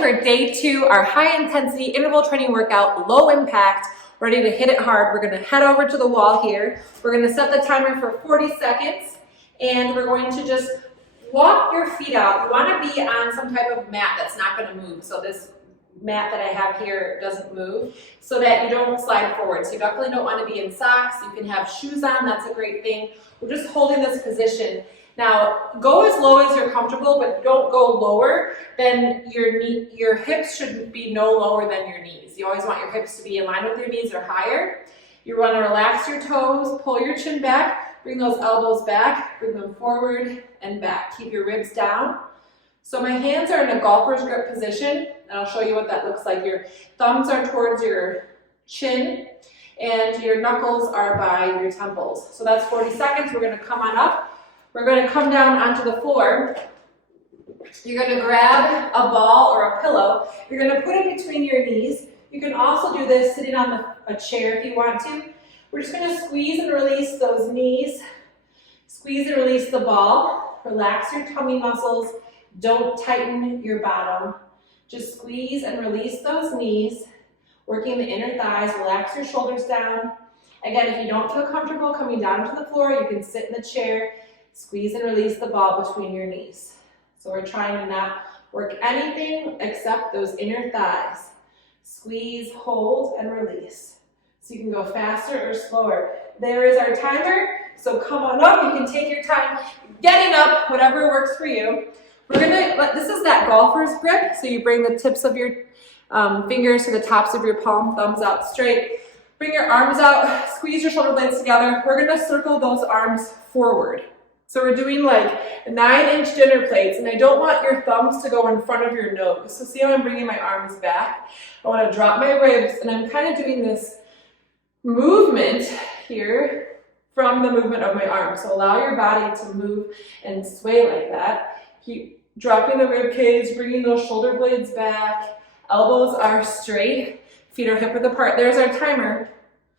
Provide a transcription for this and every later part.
ready for day 2, our high intensity interval training workout, low impact, ready to hit it hard. We're gonna head over to the wall here. We're gonna set the timer for 40 seconds and we're going to just walk your feet out. You wanna be on some type of mat that's not gonna move. So this mat that I have here doesn't move so that you don't slide forward. So you definitely don't wanna be in socks. You can have shoes on, that's a great thing. We're just holding this position. Now, go as low as you're comfortable, but don't go lower than your hips should be no lower than your knees. You always want your hips to be in line with your knees or higher. You want to relax your toes, pull your chin back, bring those elbows back, bring them forward and back. Keep your ribs down. So my hands are in a golfer's grip position, and I'll show you what that looks like. Your thumbs are towards your chin, and your knuckles are by your temples. So that's 40 seconds. We're going to come on up. We're going to come down onto the floor. You're going to grab a ball or a pillow. You're going to put it between your knees. You can also do this sitting on a chair if you want to. We're just going to squeeze and release those knees. Squeeze and release the ball. Relax your tummy muscles. Don't tighten your bottom. Just squeeze and release those knees. Working the inner thighs. Relax your shoulders down. Again, if you don't feel comfortable coming down to the floor, you can sit in the chair. Squeeze and release the ball between your knees. So we're trying to not work anything except those inner thighs. Squeeze, hold, and release. So you can go faster or slower. There is our timer. So come on up. You can take your time getting up, whatever works for you. This is that golfer's grip. So you bring the tips of your fingers to the tops of your palm, thumbs out straight. Bring your arms out, squeeze your shoulder blades together. We're gonna circle those arms forward. So we're doing like 9-inch dinner plates, and I don't want your thumbs to go in front of your nose. So see how I'm bringing my arms back? I want to drop my ribs, and I'm kind of doing this movement here from the movement of my arms. So allow your body to move and sway like that. Keep dropping the rib cage, bringing those shoulder blades back. Elbows are straight, feet are hip width apart. There's our timer.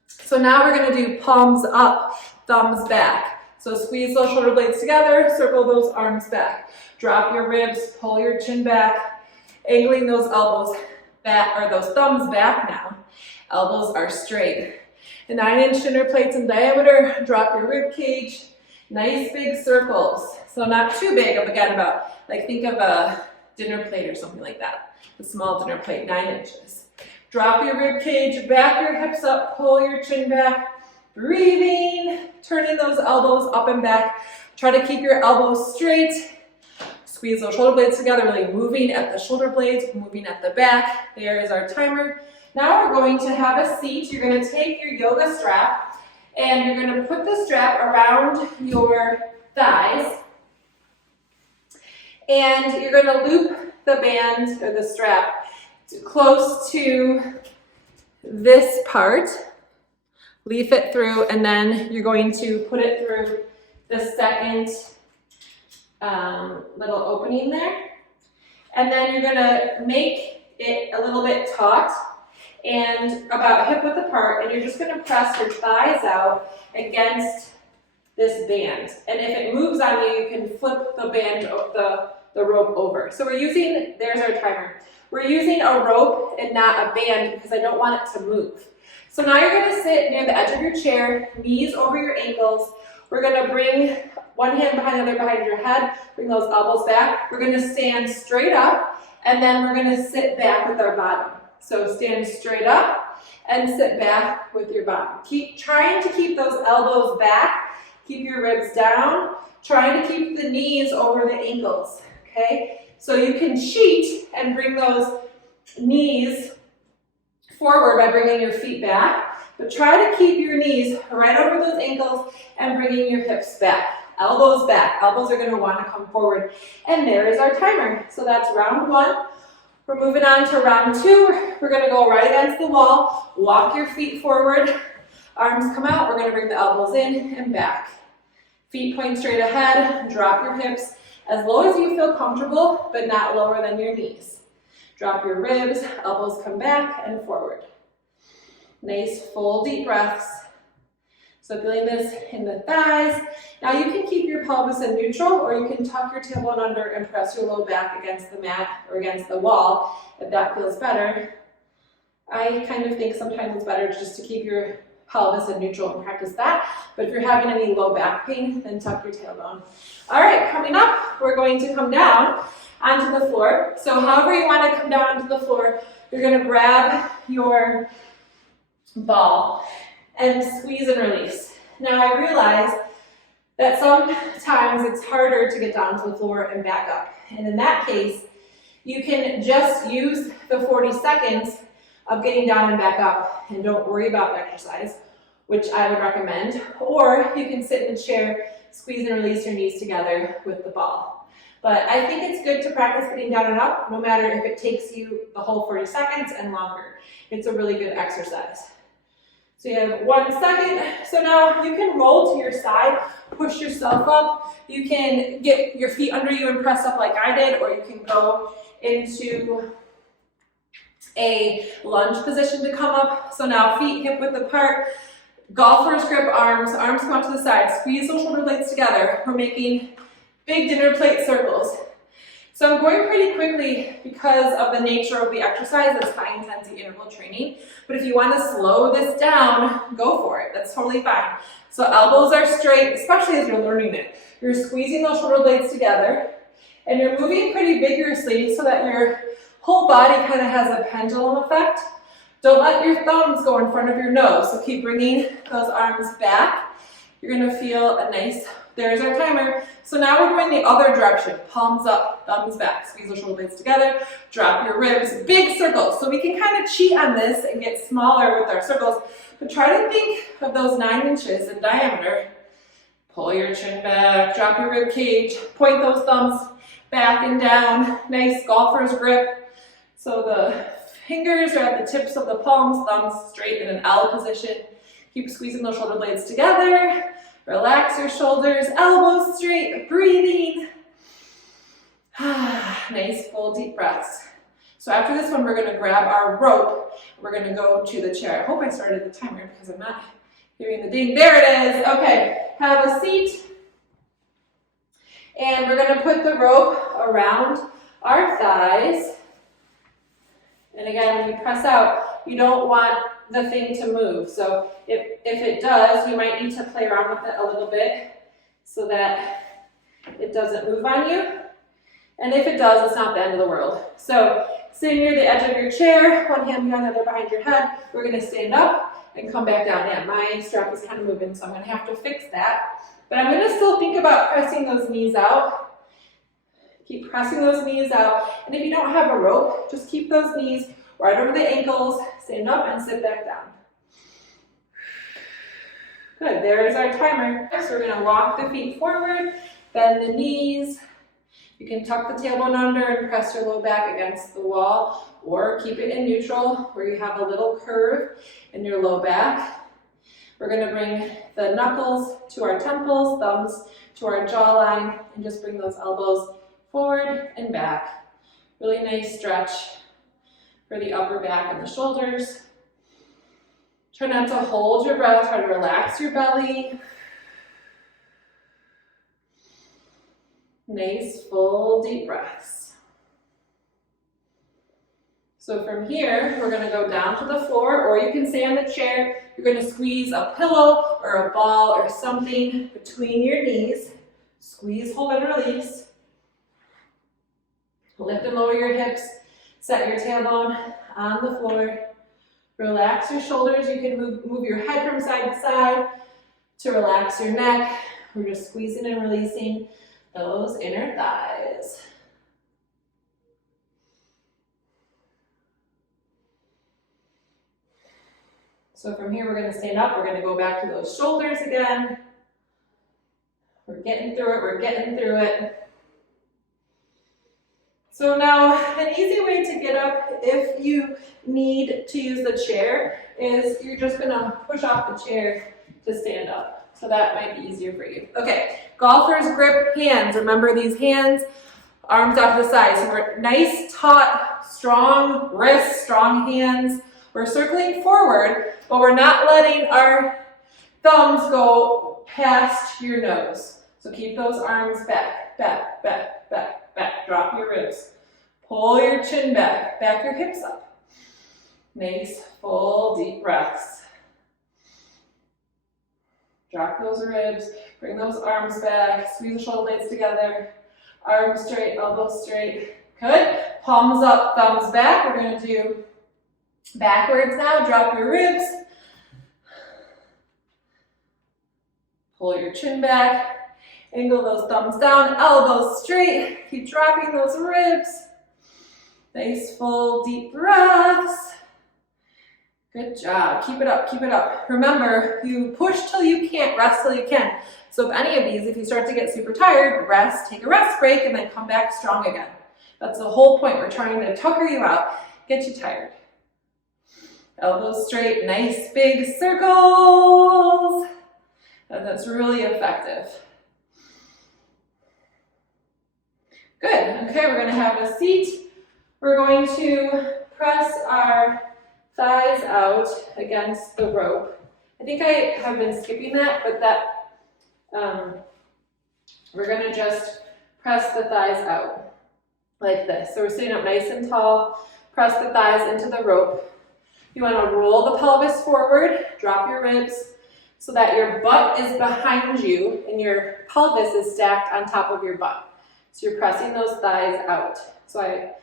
So now we're going to do palms up, thumbs back. So squeeze those shoulder blades together, circle those arms back. Drop your ribs, pull your chin back, angling those elbows back, or those thumbs back now. Elbows are straight. The 9-inch dinner plates in diameter, drop your rib cage. Nice big circles. So not too big, again, about, like think of a dinner plate or something like that. A small dinner plate, 9 inches. Drop your rib cage, back your hips up, pull your chin back. Breathing, turning those elbows up and back. Try to keep your elbows straight. Squeeze those shoulder blades together, really moving at the shoulder blades, moving at the back. There is our timer. Now we're going to have a seat. You're going to take your yoga strap and you're going to put the strap around your thighs. And you're going to loop the band or the strap close to this part. Leaf it through, and then you're going to put it through the second little opening there. And then you're gonna make it a little bit taut and about hip width apart, and you're just gonna press your thighs out against this band. And if it moves on you, you can flip the band, the rope over. So there's our timer. We're using a rope and not a band because I don't want it to move. So now you're going to sit near the edge of your chair, knees over your ankles. We're going to bring one hand behind the other behind your head, bring those elbows back. We're going to stand straight up, and then we're going to sit back with our bottom. So stand straight up and sit back with your bottom. Keep trying to keep those elbows back. Keep your ribs down. Trying to keep the knees over the ankles, okay? So you can cheat and bring those knees forward by bringing your feet back, but try to keep your knees right over those ankles and bringing your hips back. Elbows back. Elbows are going to want to come forward. And there is our timer. So that's round 1. We're moving on to round 2. We're going to go right against the wall. Walk your feet forward. Arms come out. We're going to bring the elbows in and back. Feet point straight ahead. Drop your hips as low as you feel comfortable, but not lower than your knees. Drop your ribs, elbows come back and forward. Nice full deep breaths. So feeling this in the thighs. Now you can keep your pelvis in neutral, or you can tuck your tailbone under and press your low back against the mat or against the wall if that feels better. I kind of think sometimes it's better just to keep your pelvis in neutral and practice that. But if you're having any low back pain, then tuck your tailbone. All right, coming up, we're going to come down onto the floor. So however you want to come down onto the floor, you're going to grab your ball and squeeze and release. Now I realize that sometimes it's harder to get down to the floor and back up. And in that case, you can just use the 40 seconds of getting down and back up and don't worry about the exercise, which I would recommend. Or you can sit in a chair, squeeze and release your knees together with the ball. But I think it's good to practice getting down and up, no matter if it takes you the whole 40 seconds and longer. It's a really good exercise. So you have 1 second. So now you can roll to your side, push yourself up. You can get your feet under you and press up like I did, or you can go into a lunge position to come up. So now feet hip width apart, golfer's grip arms come out to the side, squeeze those shoulder blades together. We're making big dinner plate circles. So I'm going pretty quickly because of the nature of the exercise. It's high intensity interval training. But if you want to slow this down, go for it. That's totally fine. So elbows are straight, especially as you're learning it. You're squeezing those shoulder blades together and you're moving pretty vigorously so that your whole body kind of has a pendulum effect. Don't let your thumbs go in front of your nose. So keep bringing those arms back. You're going to feel a nice, there's our timer. So now we're going the other direction. Palms up, thumbs back. Squeeze those shoulder blades together. Drop your ribs. Big circles. So we can kind of cheat on this and get smaller with our circles. But try to think of those 9 inches in diameter. Pull your chin back. Drop your rib cage. Point those thumbs back and down. Nice golfer's grip. So the fingers are at the tips of the palms. Thumbs straight in an L position. Keep squeezing those shoulder blades together. Relax your shoulders, elbows straight, breathing. Nice full deep breaths. So after this one, we're going to grab our rope. We're going to go to the chair. I hope I started the timer because I'm not hearing the ding. There it is. Okay, have a seat. And we're going to put the rope around our thighs. And again, when you press out, you don't want the thing to move. So if it does, you might need to play around with it a little bit so that it doesn't move on you. And if it does, it's not the end of the world. So sitting near the edge of your chair, one hand behind the other behind your head, we're going to stand up and come back down. Yeah, my strap is kind of moving, so I'm going to have to fix that. But I'm going to still think about pressing those knees out. Keep pressing those knees out. And if you don't have a rope, just keep those knees right over the ankles, stand up and sit back down. Good, there's our timer. So we're gonna walk the feet forward, bend the knees. You can tuck the tailbone under and press your low back against the wall, or keep it in neutral where you have a little curve in your low back. We're gonna bring the knuckles to our temples, thumbs to our jawline, and just bring those elbows forward and back. Really nice stretch for the upper back and the shoulders. Try not to hold your breath, try to relax your belly. Nice, full, deep breaths. So from here, we're gonna go down to the floor, or you can stay on the chair. You're gonna squeeze a pillow or a ball or something between your knees. Squeeze, hold, and release. Lift and lower your hips. Set your tailbone on the floor. Relax your shoulders. You can move your head from side to side to relax your neck. We're just squeezing and releasing those inner thighs. So from here, we're going to stand up. We're going to go back to those shoulders again. We're getting through it. We're getting through it. So now, an easy way to get up if you need to use the chair is you're just gonna push off the chair to stand up. So that might be easier for you. Okay, golfer's grip hands. Remember these hands, arms out to the side. So we're nice, taut, strong wrists, strong hands. We're circling forward, but we're not letting our Thumbs go past your nose. So keep those arms back, back, back, back, back. Drop your ribs. Pull your chin back, back your hips up. Nice, full, deep breaths. Drop those ribs, bring those arms back, squeeze the shoulder blades together. Arms straight, elbows straight. Good. Palms up, thumbs back. We're going to do backwards now. Drop your ribs. Pull your chin back. Angle those thumbs down, elbows straight. Keep dropping those ribs. Nice, full, deep breaths. Good job. Keep it up, keep it up. Remember, you push till you can't, rest till you can. So if any of these, if you start to get super tired, rest, take a rest break, and then come back strong again. That's the whole point. We're trying to tucker you out, get you tired. Elbows straight, nice big circles. And that's really effective. Good. Okay, we're going to have a seat. We're going to press our thighs out against the rope. I think I have been skipping that, but we're going to just press the thighs out like this. So we're sitting up nice and tall, press the thighs into the rope. You want to roll the pelvis forward, drop your ribs so that your butt is behind you and your pelvis is stacked on top of your butt. So you're pressing those thighs out. So I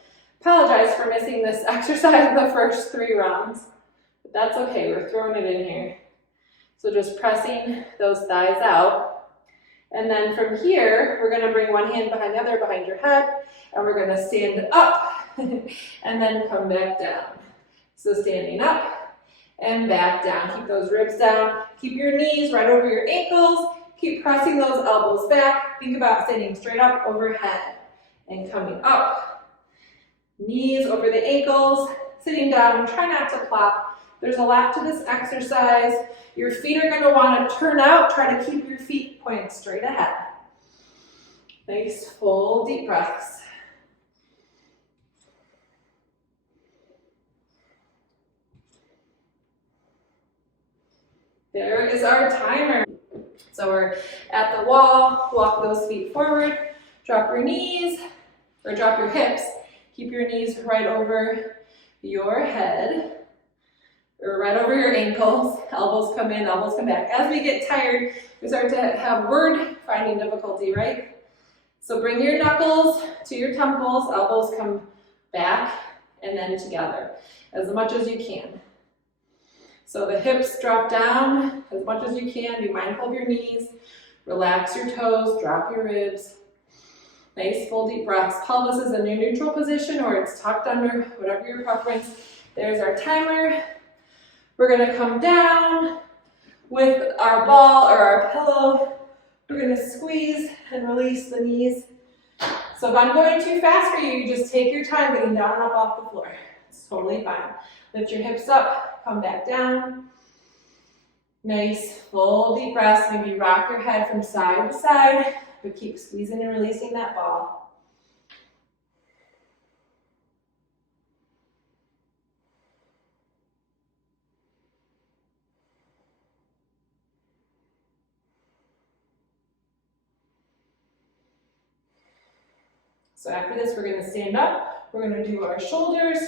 apologize for missing this exercise in the first 3 rounds, but that's okay, we're throwing it in here. So just pressing those thighs out. And then from here, we're gonna bring one hand behind the other, behind your head, and we're gonna stand up and then come back down. So standing up and back down. Keep those ribs down. Keep your knees right over your ankles. Keep pressing those elbows back. Think about standing straight up overhead and coming up. Knees over the ankles, sitting down. Try not to plop. There's a lot to this exercise. Your feet are going to want to turn out. Try to keep your feet pointed straight ahead. Nice, full, deep breaths. There is our timer. So we're at the wall. Walk those feet forward. Drop your knees, or drop your hips. Keep your knees right over your head, or right over your ankles. Elbows come in, elbows come back. As we get tired, we start to have word finding difficulty, right? So bring your knuckles to your temples, elbows come back and then together as much as you can. So the hips drop down as much as you can. Be mindful of your knees. Relax your toes, drop your ribs. Nice full deep breaths. Pelvis is in your neutral position or it's tucked under, whatever your preference. There's our timer. We're gonna come down with our ball or our pillow. We're gonna squeeze and release the knees. So if I'm going too fast for you, you just take your time getting down and up off the floor. It's totally fine. Lift your hips up, come back down. Nice full deep breaths. Maybe rock your head from side to side, but keep squeezing and releasing that ball. So after this, we're going to stand up. We're going to do our shoulders.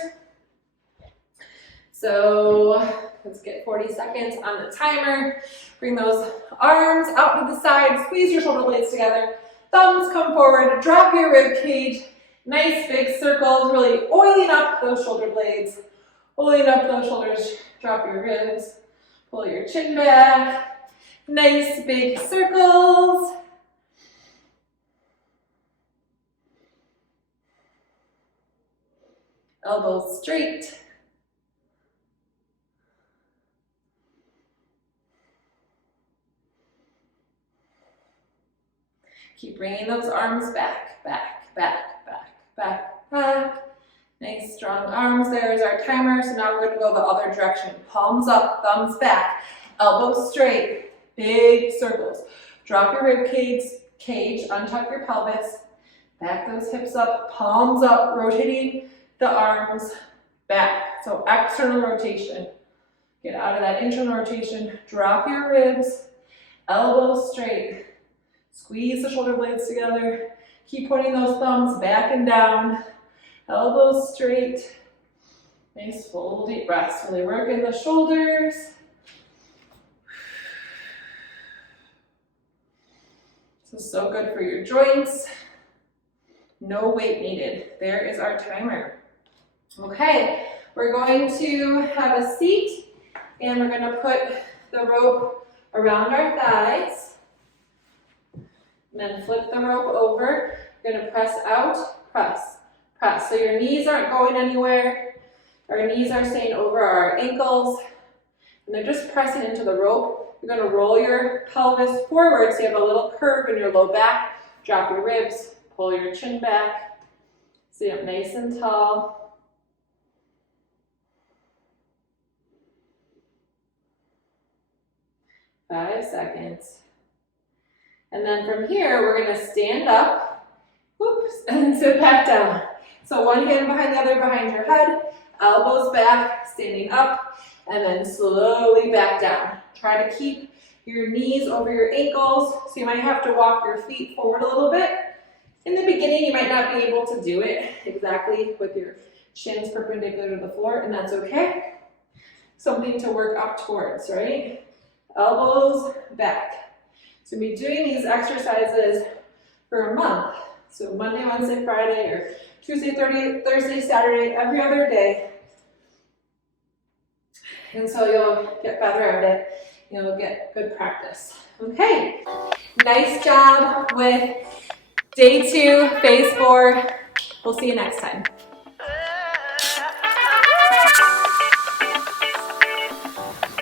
So let's get 40 seconds on the timer. Bring those arms out to the side. Squeeze your shoulder blades together. Thumbs come forward. Drop your rib cage. Nice big circles. Really oiling up those shoulder blades. Oiling up those shoulders. Drop your ribs. Pull your chin back. Nice big circles. Elbows straight. Keep bringing those arms back, back, back, back, back, back. Nice strong arms. There's our timer. So now we're going to go the other direction. Palms up, thumbs back, elbows straight, big circles. Drop your rib cage, untuck your pelvis, back those hips up, palms up, rotating the arms back. So external rotation. Get out of that internal rotation, drop your ribs, elbows straight. Squeeze the shoulder blades together. Keep pointing those thumbs back and down. Elbows straight. Nice full deep breaths. Really work in the shoulders. This is so good for your joints. No weight needed. There is our timer. Okay, we're going to have a seat and we're going to put the rope around our thighs. And then flip the rope over. You're going to press out, press, press. So your knees aren't going anywhere. Our knees are staying over our ankles. And they're just pressing into the rope. You're going to roll your pelvis forward so you have a little curve in your low back. Drop your ribs, pull your chin back. Sit up nice and tall. Five seconds. And then from here, we're going to stand up, whoops, and sit back down. So one hand behind the other behind your head, elbows back, standing up, and then slowly back down. Try to keep your knees over your ankles, so you might have to walk your feet forward a little bit. In the beginning, you might not be able to do it exactly with your shins perpendicular to the floor, and that's okay. Something to work up towards, right? Elbows back. So we'll be doing these exercises for a month. So Monday, Wednesday, Friday, or Tuesday, Thursday, Saturday, every other day. And so you'll get better at it. You'll get good practice. Okay, nice job with day 2, phase 4. We'll see you next time.